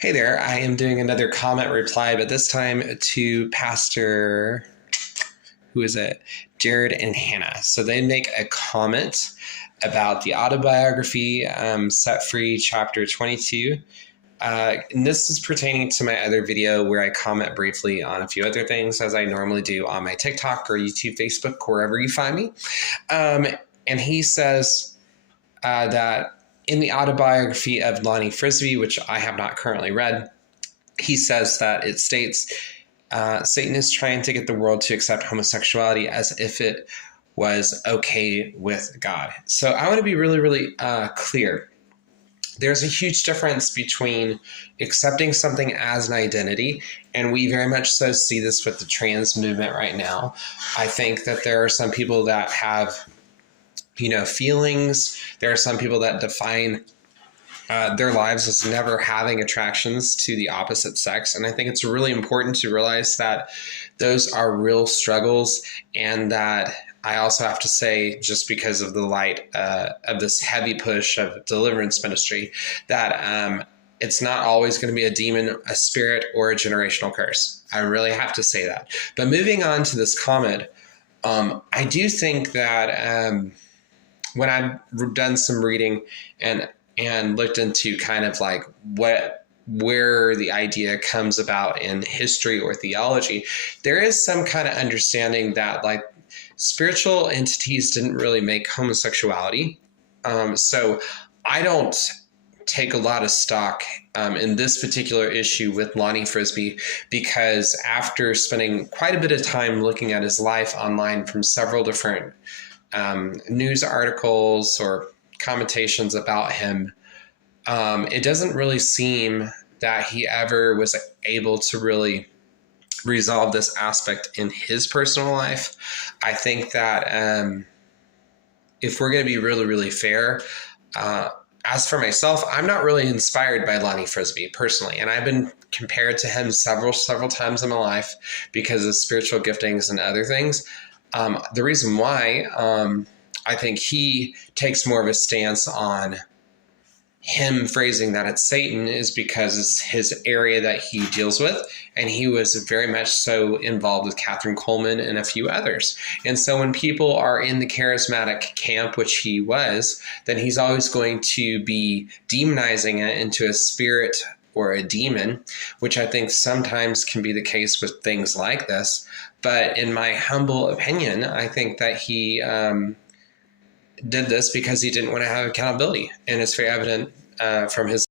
Hey there, I am doing another comment reply, but this time to Pastor, who is it? Jared and Hannah. So they make a comment about the autobiography, Set Free, chapter 22. And this is pertaining to my other video where I comment briefly on a few other things, as I normally do on my TikTok or YouTube, Facebook, wherever you find me. And he says that in the autobiography of Lonnie Frisbee, which I have not currently read, he says that it states, Satan is trying to get the world to accept homosexuality as if it was okay with God. So I want to be really clear. There's a huge difference between accepting something as an identity, and we very much so see this with the trans movement right now. I think that there are some people that have feelings. There are some people that define their lives as never having attractions to the opposite sex. And I think it's really important to realize that those are real struggles, and that I also have to say, just because of the light of this heavy push of deliverance ministry, that it's not always going to be a demon, a spirit, or a generational curse. I really have to say that. But moving on to this comment, I do think that when I've done some reading and looked into kind of like where the idea comes about in history or theology, there is some kind of understanding that like spiritual entities didn't really make homosexuality. So I don't take a lot of stock in this particular issue with Lonnie Frisbee, because after spending quite a bit of time looking at his life online from several different news articles or commentations about him, it doesn't really seem that he ever was able to really resolve this aspect in his personal life. I think that if we're going to be really fair, as for myself, I'm not really inspired by Lonnie Frisbee personally, and I've been compared to him several times in my life because of spiritual giftings and other things. The reason why I think he takes more of a stance on him phrasing that it's Satan is because it's his area that he deals with, and he was very much so involved with Catherine Coleman and a few others. And so when people are in the charismatic camp, which he was, then he's always going to be demonizing it into a spirit or a demon, which I think sometimes can be the case with things like this. But in my humble opinion, I think that he did this because he didn't want to have accountability. And it's very evident from his